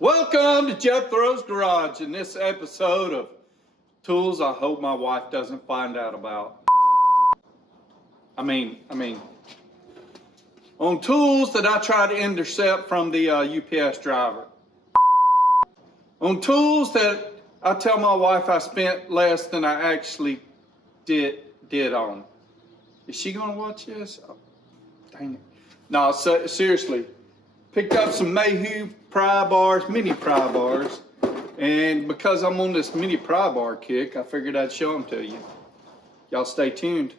Welcome to Jethro's Garage. In this episode of tools I hope my wife doesn't find out about. I mean, on tools that I try to intercept from the UPS driver. On tools that I tell my wife I spent less than I actually did on. Is she gonna watch this? Oh, dang it. No, seriously. Picked up some Mayhew Mini Pry Bars. And because I'm on this mini pry bar kick, I figured I'd show them to you. Y'all stay tuned.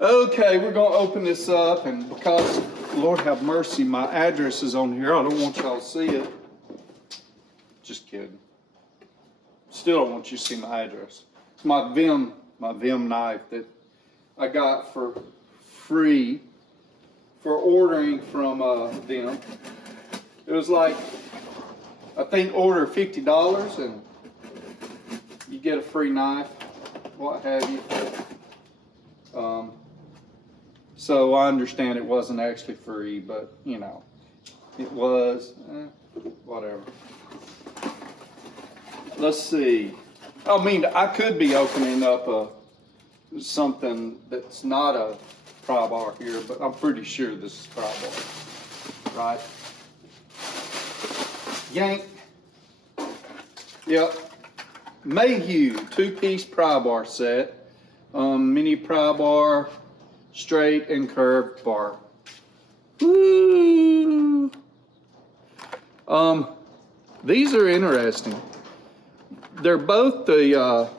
Okay, we're gonna open this up, and because, Lord have mercy, my address is on here, I don't want y'all to see it. Just kidding. Still don't want you to see my address. It's my Vim knife that I got for free for ordering from them. It was like, I think order $50 and you get a free knife, what have you. So I understand it wasn't actually free, but you know, it was, whatever. Let's see. I mean, I could be opening up something that's not a pry bar here, but I'm pretty sure this is pry bar, right? Yank. Yep. Mayhew 2-piece pry bar set. Mini pry bar, straight and curved bar. Woo! These are interesting. They're both the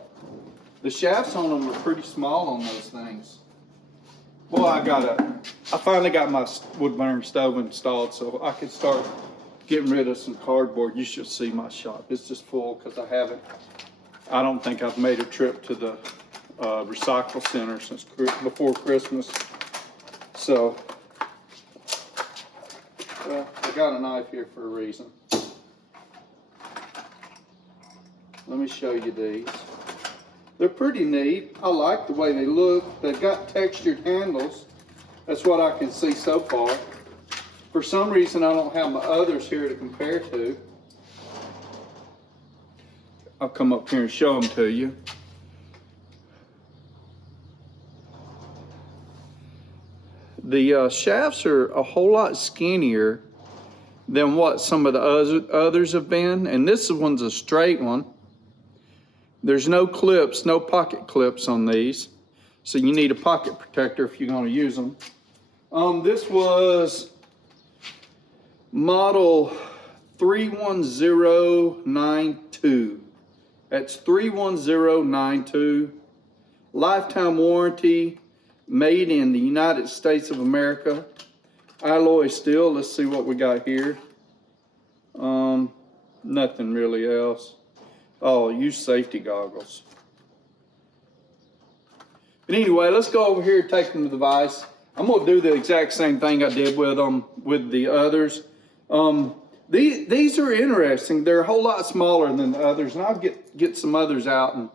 shafts on them are pretty small on those things. Well, I finally got my wood burning stove installed, so I can start getting rid of some cardboard. You should see my shop. It's just full because I don't think I've made a trip to the recycle center since before Christmas. So, I got a knife here for a reason. Let me show you these. They're pretty neat. I like the way they look. They've got textured handles. That's what I can see so far. For some reason, I don't have my others here to compare to. I'll come up here and show them to you. The shafts are a whole lot skinnier than what some of the others have been. And this one's a straight one. There's no clips, no pocket clips on these. So you need a pocket protector if you're gonna use them. This was model 31092. That's 31092. Lifetime warranty, made in the United States of America. Alloy steel. Let's see what we got here. Nothing really else. Oh, use safety goggles. But anyway, let's go over here and take them to the vise. I'm gonna do the exact same thing I did with them with the others. These are interesting. They're a whole lot smaller than the others, and I'll get some others out and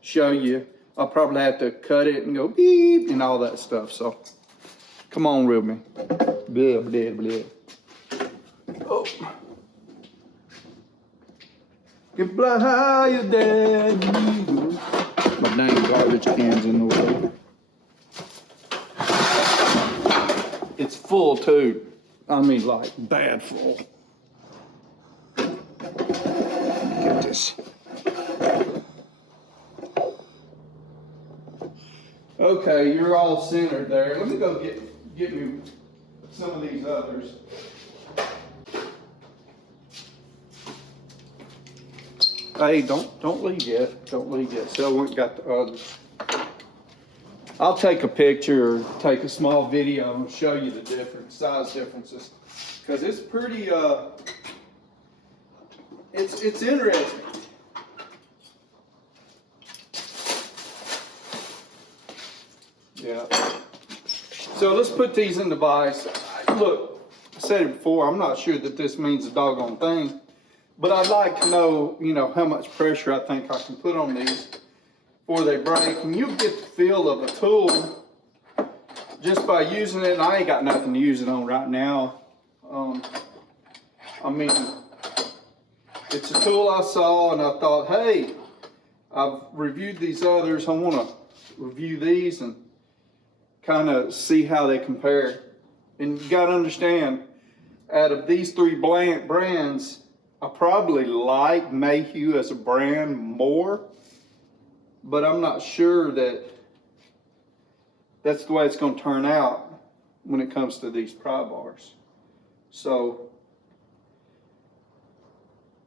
show you. I'll probably have to cut it and go beep and all that stuff. So come on with me. Blah, blah, blah. Oh. Get fly higher than you. My dang garbage can's in the way. It's full too. I mean, like bad full. Get this. Okay, you're all centered there. Let me go get me some of these others. Hey, don't leave yet. Don't leave yet. So I went and got the others. I'll take a picture or take a small video and show you the different size differences. Because it's pretty it's interesting. Yeah. So let's put these in the vise. Look, I said it before, I'm not sure that this means a doggone thing, but I'd like to know, how much pressure I think I can put on these before they break, and you'll get the feel of a tool just by using it. And I ain't got nothing to use it on right now. I mean, it's a tool I saw and I thought, hey, I've reviewed these others. I want to review these and kind of see how they compare. And you got to understand, out of these three brands, I probably like Mayhew as a brand more, but I'm not sure that that's the way it's going to turn out when it comes to these pry bars. So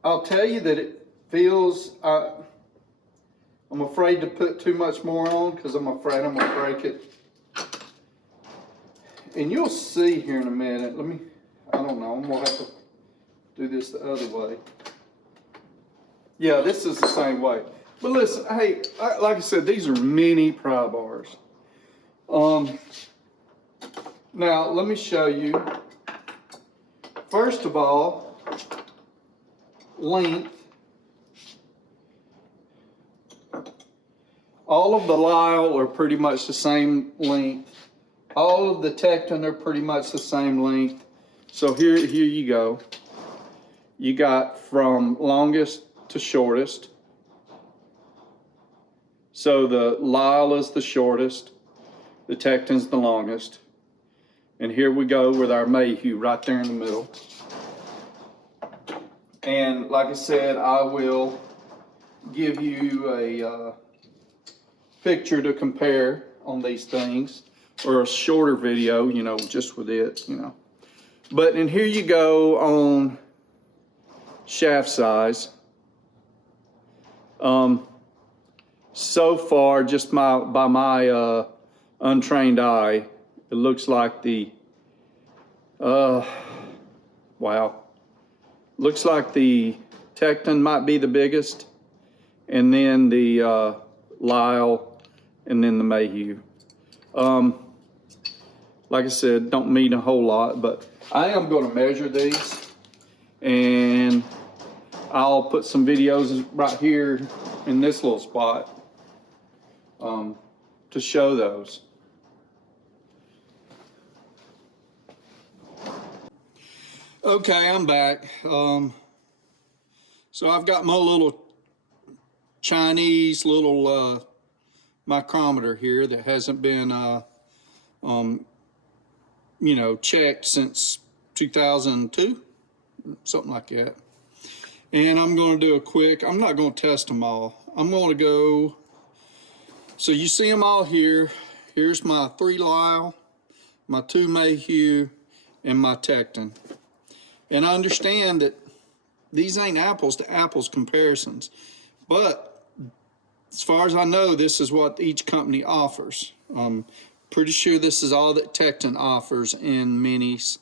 I'll tell you that it feels, I'm afraid to put too much more on because I'm afraid I'm going to break it. And you'll see here in a minute. I don't know, I'm going to have to do this the other way. Yeah, this is the same way. But listen, hey, like I said, these are mini pry bars. Now, let me show you. First of all, length. All of the lisle are pretty much the same length. All of the Tecton are pretty much the same length. So here you go. You got from longest to shortest. So the lisle is the shortest, the Tecton's the longest. And here we go with our Mayhew right there in the middle. And like I said, I will give you a picture to compare on these things, or a shorter video, you know, just with it, you know. But and here you go on shaft size. So far, just by my untrained eye, it looks like the wow. Looks like the Tecton might be the biggest, and then the lisle, and then the Mayhew. Like I said, don't mean a whole lot, but I am going to measure these, and I'll put some videos right here in this little spot to show those. Okay, I'm back. So I've got my little Chinese little micrometer here that hasn't been you know, checked since 2002, something like that. And I'm going to do a quick, I'm not going to test them all. I'm going to go, so you see them all here. Here's my 3 lisle, my 2 Mayhew, and my Tecton. And I understand that these ain't apples to apples comparisons, but as far as I know, this is what each company offers. Pretty sure this is all that Tecton offers in minis,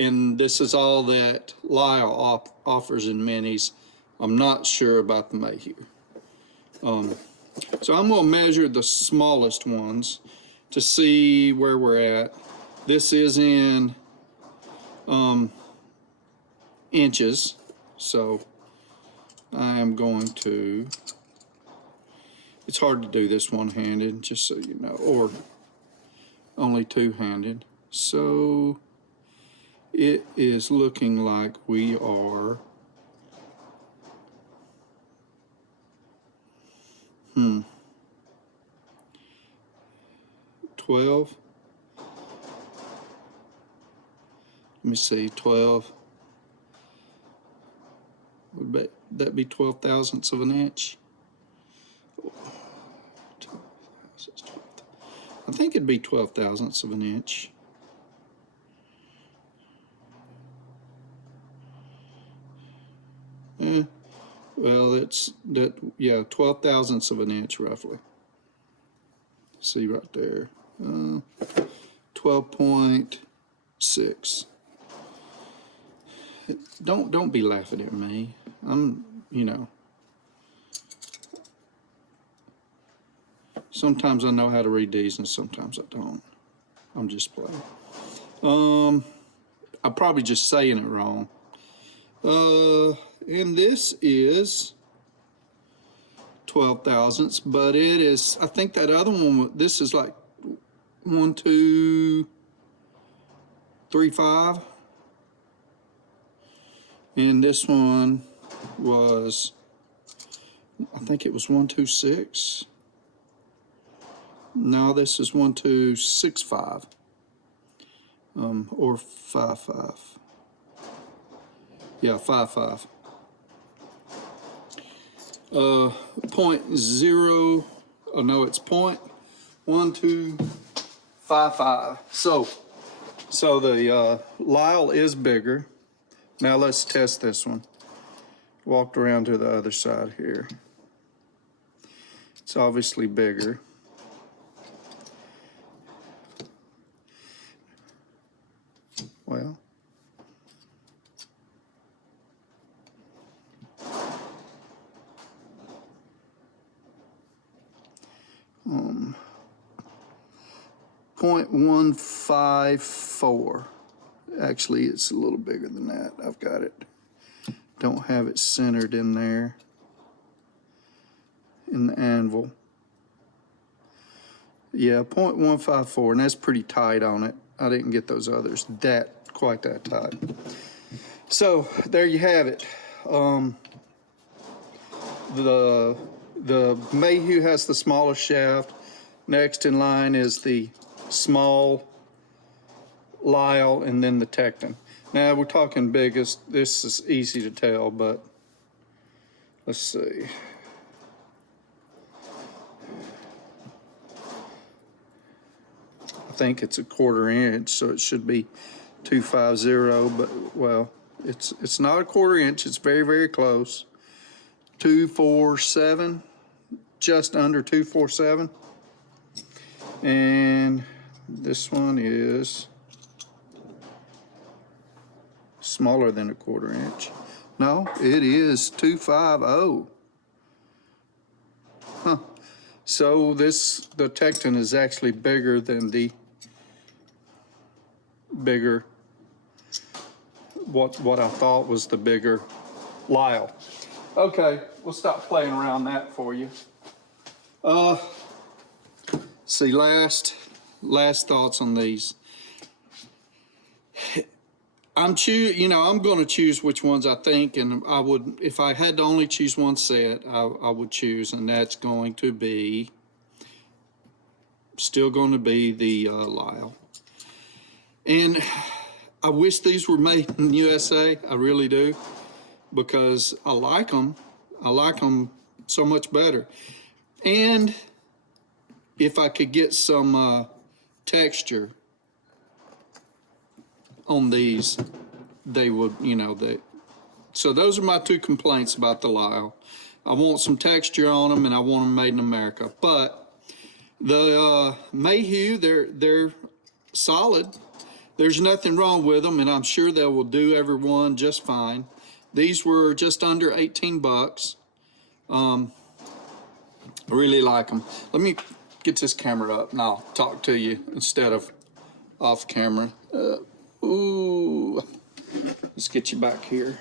and this is all that Lisle offers in minis. I'm not sure about the Mayhew. So I'm going to measure the smallest ones to see where we're at. This is in inches, so I am going to, it's hard to do this one-handed, just so you know, or only two-handed. So it is looking like we are 12. Let me see, 12. Would that be 12 thousandths of an inch? I think it'd be 12 thousandths of an inch. Well, yeah, 12 thousandths of an inch roughly. See right there, 12.6. Don't be laughing at me. You know, sometimes I know how to read these and sometimes I don't. I'm just playing. I'm probably just saying it wrong. And this is 12 thousandths, but it is, I think that other one, this is like 1, 2, 3, 5. And this one was, I think it was 1, 2, 6. No, this is 1, 2, 6, 5. Or 5, 5. Yeah, 5, 5. 0.0, oh no, it's 0.1255. So the Lyle is bigger. Now let's test this one. Walked around to the other side here. It's obviously bigger. Well, 0.154. Actually, it's a little bigger than that. I've got it. Don't have it centered in there in the anvil. Yeah, 0.154, and that's pretty tight on it. I didn't get those others quite that tight. So there you have it. The Mayhew has the smallest shaft. Next in line is the small Lyle, and then the Tecton. Now we're talking biggest. This is easy to tell, but let's see. I think it's a 1/4 inch, so it should be 250. But well, it's not a 1/4 inch. It's very, very close. 247, just under 247. And this one is smaller than a 1/4 inch. No, it is 250. Huh. So the Tecton is actually bigger than the what I thought was the bigger Lyle. Okay, we'll stop playing around that for you. See, last thoughts on these. I'm going to choose which ones I think, and I would, if I had to only choose one set, I would choose, and that's going to be, still going to be the Lyle. And I wish these were made in USA, I really do, because I like them. I like them so much better. And if I could get some texture on these, they would, so those are my two complaints about the Lyle. I want some texture on them, and I want them made in America. But the Mayhew, they're solid. There's nothing wrong with them, and I'm sure they will do everyone just fine. These were just under 18 bucks. I really like them. Let me get this camera up, and I'll talk to you instead of off camera. Ooh, let's get you back here.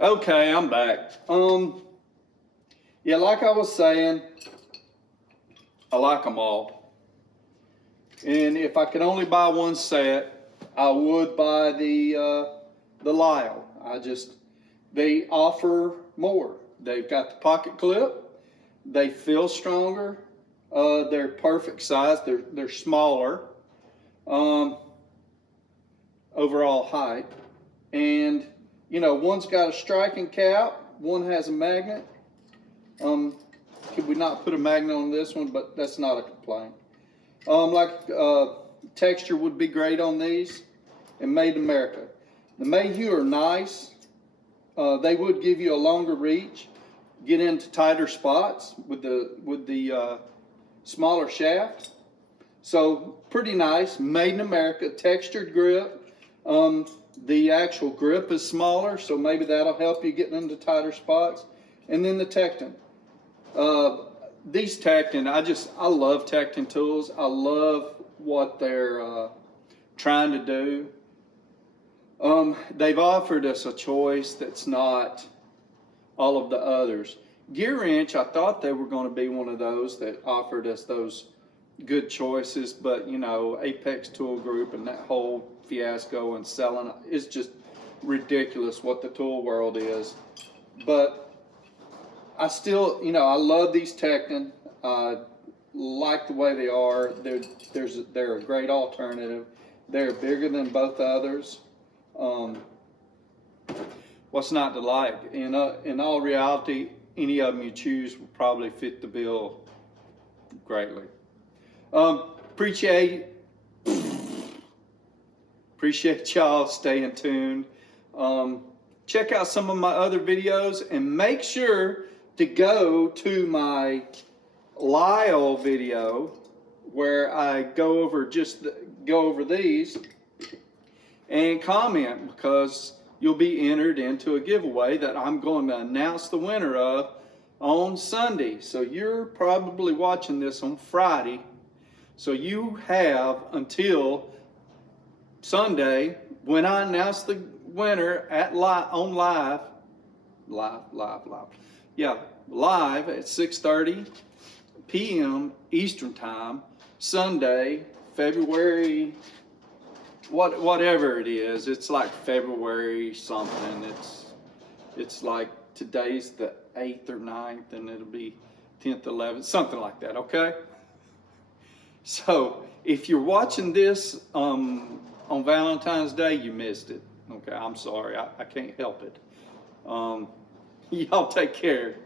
Okay, I'm back. Yeah, like I was saying, I like them all. And if I could only buy one set, I would buy the Lyle. They offer more. They've got the pocket clip. They feel stronger. They're perfect size. They're smaller. Overall height. And one's got a striking cap, one has a magnet. Could we not put a magnet on this one, but that's not a complaint. Texture would be great on these, and made in America. The Mayhew are nice. They would give you a longer reach, get into tighter spots with the smaller shaft. So pretty nice, made in America, textured grip. The actual grip is smaller, so maybe that'll help you getting into tighter spots. And then the Tecton. These Tecton, I love Tecton tools. I love what they're trying to do. They've offered us a choice that's not all of the others. Gear Wrench, I thought they were going to be one of those that offered us those good choices, but you know, Apex Tool Group and that whole fiasco and selling is just ridiculous what the tool world is. But I still, you know, I love these Tecton. Like the way they are. They're a great alternative. They're bigger than both others. What's not to like? In all reality, any of them you choose will probably fit the bill greatly. Appreciate y'all staying tuned. Check out some of my other videos and make sure to go to my Lyle video where I go over these and comment, because you'll be entered into a giveaway that I'm going to announce the winner of on Sunday. So you're probably watching this on Friday. So you have until Sunday when I announce the winner at live at 6:30 p.m. Eastern Time, Sunday, February, whatever it is. It's like February something. It's like today's the 8th or 9th, and it'll be 10th, 11th, something like that, okay? So if you're watching this on Valentine's Day, you missed it. Okay, I'm sorry. I can't help it. Y'all take care.